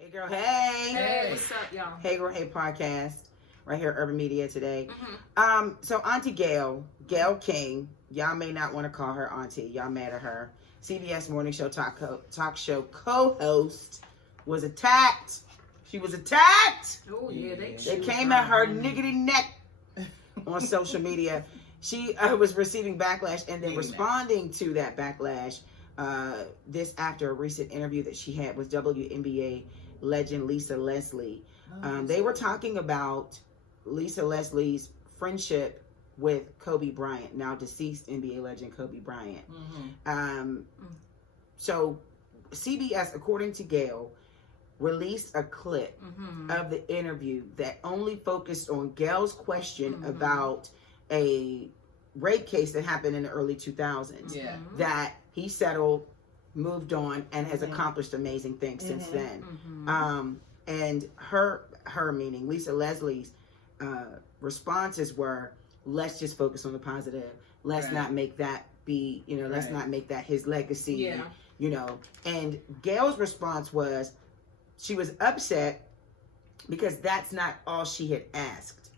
Hey girl, hey. Hey, what's up, y'all? Hey girl, hey podcast. Right here, Urban Media today. Mm-hmm. So Auntie Gayle King, y'all may not want to call her auntie. Y'all mad at her. CBS Morning Show talk show co-host was attacked. She was attacked. Oh yeah, They came at her niggity neck on social media. She was receiving backlash and then responding to that backlash. This after a recent interview that she had with WNBA legend Lisa Leslie. They were talking about Lisa Leslie's friendship with Kobe Bryant, now deceased NBA legend Kobe Bryant. So CBS, according to Gayle, released a clip of the interview that only focused on Gayle's question about a rape case that happened in the early 2000s. That he settled, moved on, and has accomplished amazing things since then. And her meaning Lisa Leslie's responses were, let's just focus on the positive. Let's not make that be, let's not make that his legacy. And Gayle's response was, she was upset because that's not all she had asked.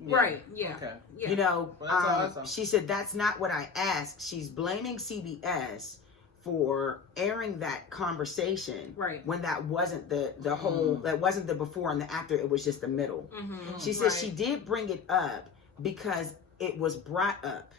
She said, that's not what I asked. She's blaming CBS for airing that conversation when that wasn't the whole, that wasn't the before and the after, it was just the middle. She said she did bring it up because it was brought up.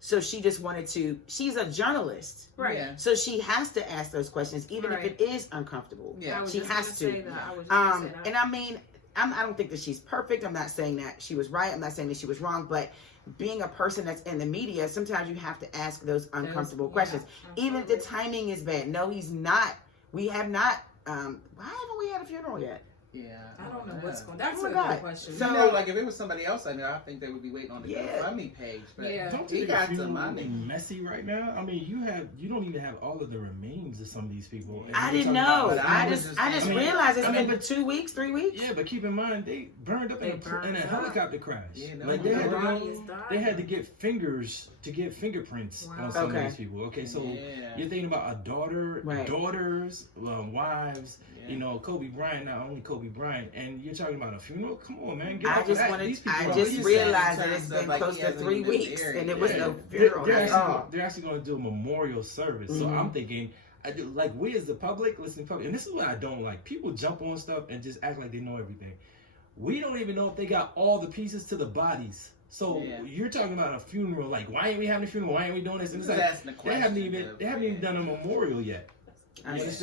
So she just wanted to, she's a journalist. So she has to ask those questions, even if it is uncomfortable. She has to. And I mean, I don't think that she's perfect. I'm not saying that she was right. I'm not saying that she was wrong. But being a person that's in the media, sometimes you have to ask those uncomfortable questions. Even if the timing is bad. No, he's not. We have not. Why haven't we had a funeral yet? I don't know what's going on. That's a good question. So, like, if it was somebody else I know, I think they would be waiting on the GoFundMe page. But don't you got some money messy right now? I mean, you don't even have all of the remains of some of these people. I didn't know. I just realized it's been 2 weeks, 3 weeks. Yeah, but keep in mind they burned up in a helicopter crash. Like they had to get fingers to get fingerprints on some of these people. Okay, so you're thinking about a daughter, daughters, wives. Kobe Bryant, not only Kobe Bryant, and you're talking about a funeral? Come on, man. I just realized that it's been close to 3 weeks, and it was no funeral. They're actually going to do a memorial service. So I'm thinking, we as the public, and this is what I don't like. People jump on stuff and just act like they know everything. We don't even know if they got all the pieces to the bodies. So you're talking about a funeral, like, why ain't we having a funeral? Why ain't we doing this? And it's like, they haven't even done a memorial yet. I was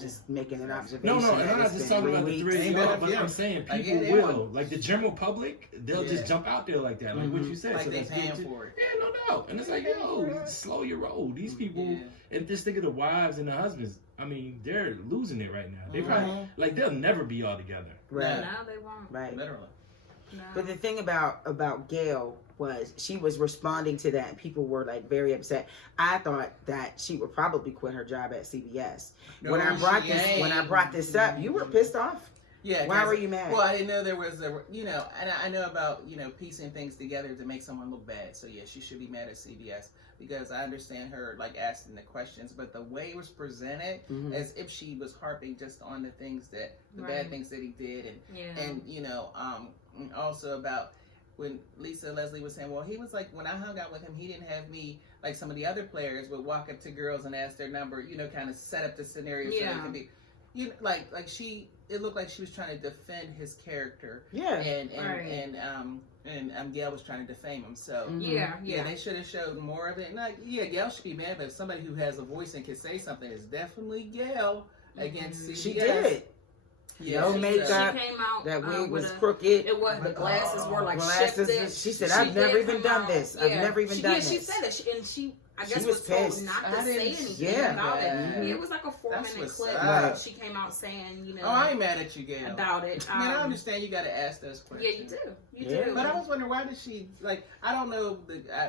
just making an observation. No, and I'm not just talking about the 3 but I'm saying people will. Like the general public, they'll just jump out there like that, like what you said. Like so they paying for it. Yeah, no doubt. And it's like, slow your roll. These people, and just think of the wives and the husbands. I mean, they're losing it right now. They probably, they'll never be all together. Right. No, they won't. Right. Literally. No. But the thing about Gayle was she was responding to that, and people were like very upset. I thought that she would probably quit her job at CBS. When I brought this up, you were pissed off. Yeah. Why were you mad? Well, I didn't know there was and I know about piecing things together to make someone look bad. So yeah, she should be mad at CBS because I understand her asking the questions, but the way it was presented as if she was harping just on the things the bad things that he did, and also about when Lisa Leslie was saying, well, he was like, when I hung out with him, he didn't have me like some of the other players would walk up to girls and ask their number, kind of set up the scenario so they could be, it looked like she was trying to defend his character. And Gayle was trying to defame him. So they should have showed more of it. And Gayle should be mad, but if somebody who has a voice and can say something is definitely Gayle against CBS. She did. No makeup. She came out, that wig was crooked. It was, the glasses were like shifted. She said, I've never even done this. I've never even done this. Yeah, she said it. I guess she was told pissed. not to say anything about it. It was like a 4-minute clip. She came out saying, oh, I ain't mad at you, Gayle. About it. I mean, I understand you got to ask those questions. Yeah, you do. But I was wondering, why did she, I don't know,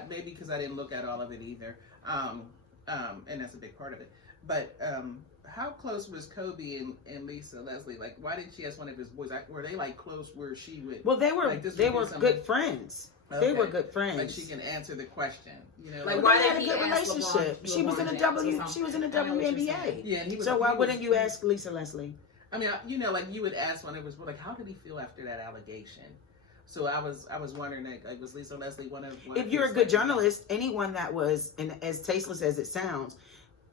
maybe because I didn't look at all of it either. And that's a big part of it. But how close was Kobe and Lisa Leslie? Like, why did she ask one of his boys? Were they close where she would? Well, they were good friends. Okay. They were good friends. Like she can answer the question, Like why they had a good relationship. She was in the WNBA. Yeah, and he was, so why wouldn't you ask Lisa Leslie? I mean, you know, like you would ask when it was like, how did he feel after that allegation? So I was wondering, like, was Lisa Leslie one of? If you're a good journalist, anyone that was, and as tasteless as it sounds,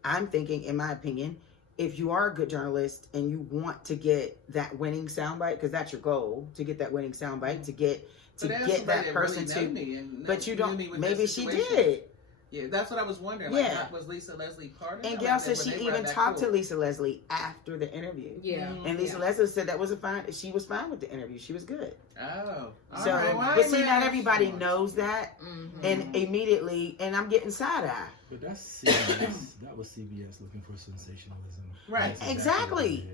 I'm thinking, in my opinion, if you are a good journalist and you want to get that winning soundbite, because that's your goal, to get that winning soundbite, to get that person really to, but you don't. Maybe she did. Yeah, that's what I was wondering. Like, was Lisa Leslie part of it? And Gayle said she even talked to Lisa Leslie after the interview. Yeah. And Lisa Leslie said that was she was fine with the interview. She was good. Oh. So, but see, not everybody knows that. Mm-hmm. And immediately, and I'm getting side eye. But that's CBS. That was CBS looking for sensationalism. Right. Exactly.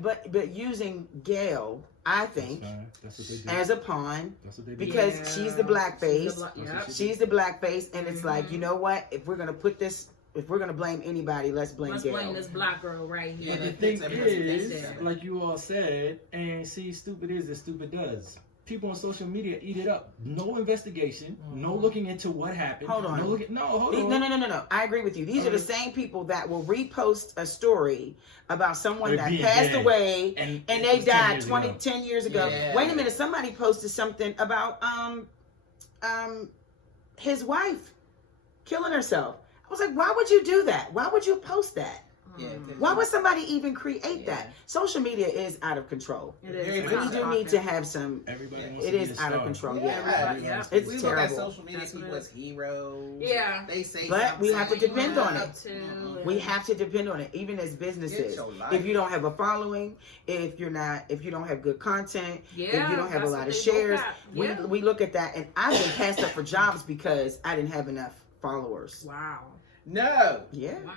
But using Gayle, I think, that's what they do. as a pawn, that's what they do. because she's the blackface. She's the blackface, and it's like, you know what? If we're gonna blame anybody, let's blame Gayle. Let's blame this black girl right here. But the thing is, like you all said, and see, stupid is as stupid does. People on social media eat it up. No investigation. No looking into what happened. Hold on. Hold on. No. I agree with you. These are the same people that will repost a story about someone that passed away and they died 10 years ago. Yeah. Wait a minute. Somebody posted something about his wife killing herself. I was like, why would you do that? Why would you post that? Yeah, why would somebody even create that? Social media is out of control. It is. We do need to have some. It is out of control. Yeah. It's we terrible. Look at social media people as heroes. Yeah. They say, but we have to depend on it. We have to depend on it, even as businesses. If you don't have a following, if you don't have good content, if you don't have a lot of shares, we look at that. And I've been passed up for jobs because I didn't have enough followers. Wow. No. Yeah. Wow.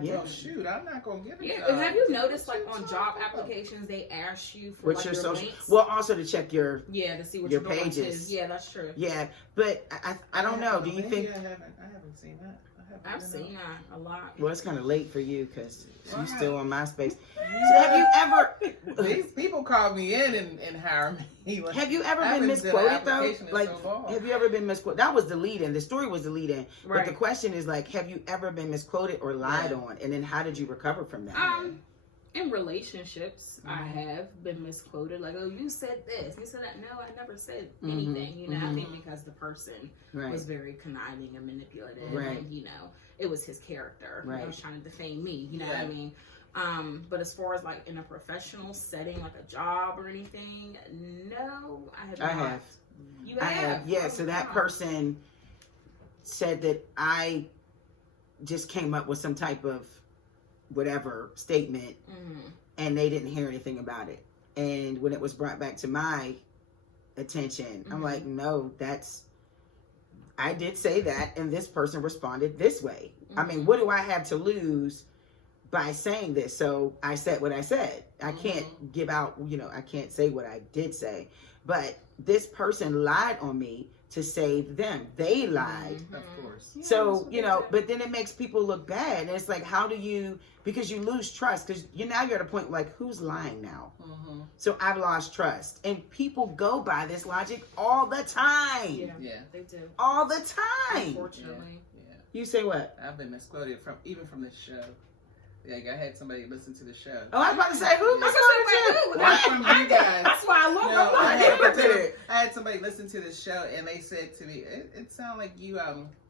Well, shoot, I'm not gonna get a job. Yeah, have you noticed, like, on job applications, they ask you for what's like, your social links? Well, also to check your to see what your you're pages. Going to. Yeah, that's true. Yeah, but I don't know. Do you think? I haven't seen that. I've seen that a lot. Well, it's kind of late for you because you're still on MySpace. So have you ever? These people call me in and hire me. Have you ever been misquoted though? Like, have you ever been misquoted? That was the lead-in. The story was the lead-in. Right. But the question is, like, have you ever been misquoted or lied on? And then how did you recover from that? In relationships, I have been misquoted. Like, oh, you said this, you said that. No, I never said anything. You know, I think because the person was very conniving and manipulative, and you know, it was his character. He was trying to defame me. You know what I mean? But as far as like in a professional setting, like a job or anything, no, I have not. I have. You have? Yeah. So that person said that I just came up with some type of whatever statement, and they didn't hear anything about it. And when it was brought back to my attention, I'm like, no, I did say that, and this person responded this way. I mean, what do I have to lose by saying this? So I said what I said. I can't give out, I can't say what I did say. But this person lied on me to save them. They lied. Of course. So, but then it makes people look bad. And it's like, how do you, because you lose trust, because now you're at a point like, who's lying now? So I've lost trust. And people go by this logic all the time. Yeah. They do. All the time. Unfortunately. Yeah. You say what? I've been misquoted even from this show. Like, I had somebody listen to the show. Oh, I was about to say, who misquoted you? From you guys. That's why I love I had somebody listen to the show, and they said to me, it sounded like you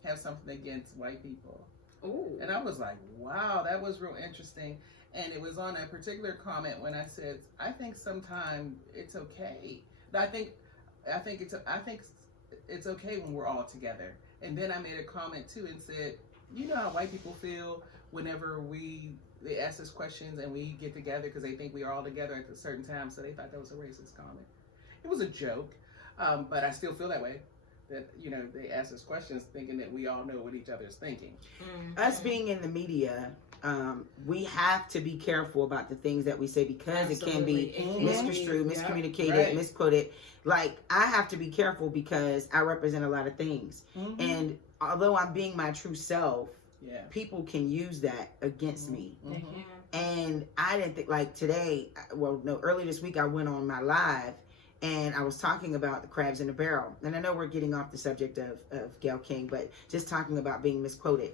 have something against white people. Ooh. And I was like, wow, that was real interesting. And it was on a particular comment when I said, I think sometimes it's okay. I think it's okay when we're all together. And then I made a comment too and said, you know how white people feel whenever they ask us questions and we get together because they think we are all together at a certain time. So they thought that was a racist comment. It was a joke, but I still feel that way. That, they ask us questions thinking that we all know what each other is thinking. Us being in the media, we have to be careful about the things that we say because it can be misconstrued, miscommunicated, misquoted. Like, I have to be careful because I represent a lot of things. And although I'm being my true self, people can use that against me. And I didn't think, like today, early this week I went on my live and I was talking about the crabs in the barrel. And I know we're getting off the subject of Gayle King, but just talking about being misquoted.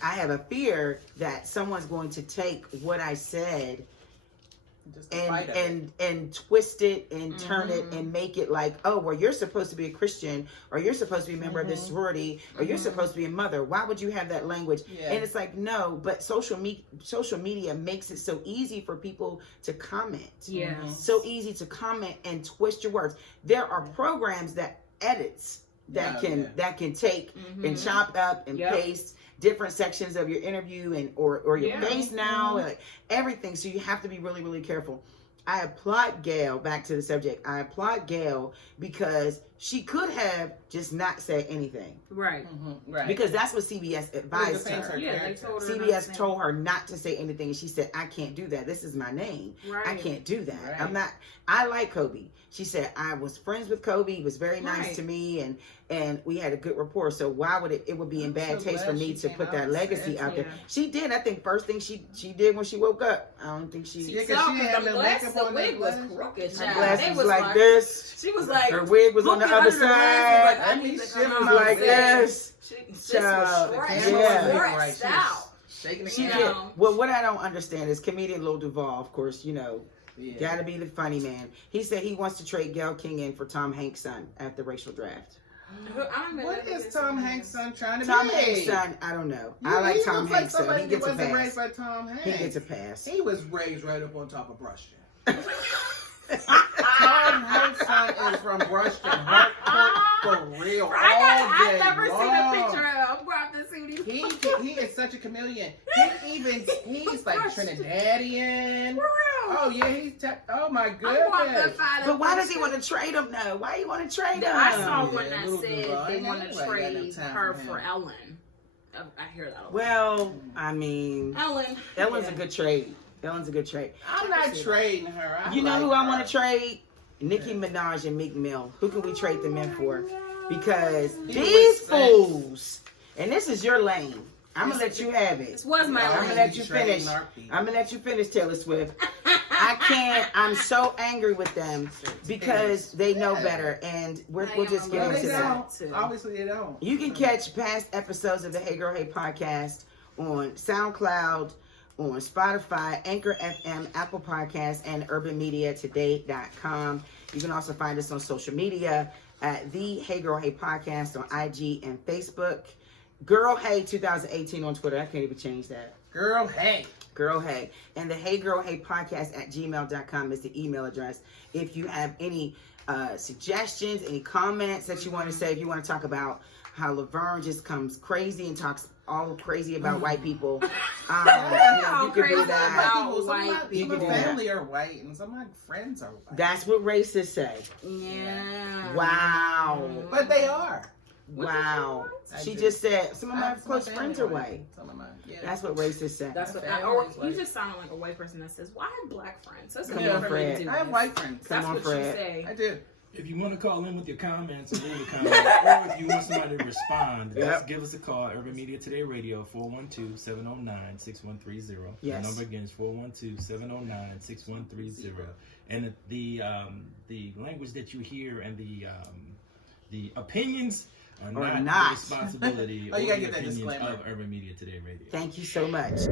I have a fear that someone's going to take what I said and twist it and turn it and make it like, oh, well, you're supposed to be a Christian, or you're supposed to be a member of this sorority, or you're supposed to be a mother. Why would you have that language? And it's like, no, but social media makes it so easy for people to comment. So easy to comment and twist your words. There are programs that edits that can take and chop up and paste different sections of your interview and or your face now, like everything. So you have to be really, really careful. I applaud Gayle, back to the subject. I applaud Gayle because she could have just not said anything. Right. Because that's what CBS advised her. They told her CBS told her not to say anything, and she said, I can't do that. This is my name. I can't do that. I like Kobe. She said, I was friends with Kobe. He was very nice to me, and we had a good rapport. So why would it would be in bad taste for me to put that legacy out there? She did. I think first thing she did when she woke up. I don't think she didn't have no makeup on. The wig was crooked. Her glasses was like this. She was like, her wig was on the other side. I need to come was like this. She was shaking the camera. Well, what I don't understand is comedian Lil Duval, of course, gotta be the funny man. He said he wants to trade Gayle King in for Tom Hanks' son at the racial draft. What is Tom Hanks' son trying to be? Tom Hanks' son, I don't know. I like Tom Hanks' son. He gets a pass. Raised by Tom Hanks. He gets a pass. He was raised right up on top of Brushton. Tom Hanks' son is from Brushton. Hartford, for real. I've never seen a picture of him. He is such a chameleon. He's like Trinidadian. For real. Oh yeah, oh my goodness. But why does he want to trade him though? Why you want to trade him? I saw one that said they want to trade her for Ellen. I hear that a lot. Well, I mean, Ellen's a good trade. I'm not trading her. You know who I want to trade? Nicki Minaj and Meek Mill. Who can we trade them in for? Because these fools, and this is your lane. I'm going to let you have it. This was my lane. I'm going to let you finish. I'm going to let you finish, Taylor Swift. I can't. I'm so angry with them because they know better, and we'll just get into that. Obviously, they don't. You can catch past episodes of the Hey Girl Hey podcast on SoundCloud, on Spotify, Anchor FM, Apple Podcasts, and UrbanMediaToday.com. You can also find us on social media at the Hey Girl Hey podcast on IG and Facebook. Girl Hey 2018 on Twitter. I can't even change that. Girl Hey. And the Hey Girl Hey podcast at gmail.com is the email address. If you have any suggestions, any comments that you want to say, if you want to talk about how Laverne just comes crazy and talks all crazy about white people, you can do that. Some of my family are white and some of my friends are white. That's what racists say. Yeah. Wow. But they are. Wow. She just said some of my close friends are white. Some of mine. Yeah. That's what racists say. That's what. Or you just sound like a white person that says, "Why are black friends?" That's Come on, Fred. I have white friends. That's what Fred. you say. I do. If you want to call in with your comments or leave a comment, or if you want somebody to respond, just give us a call. Urban Media Today Radio, 412-709-6130. Yes. The number again is 412-709-6130. And the language that you hear and the opinions are not the responsibility or the opinions of Urban Media Today Radio. Thank you so much.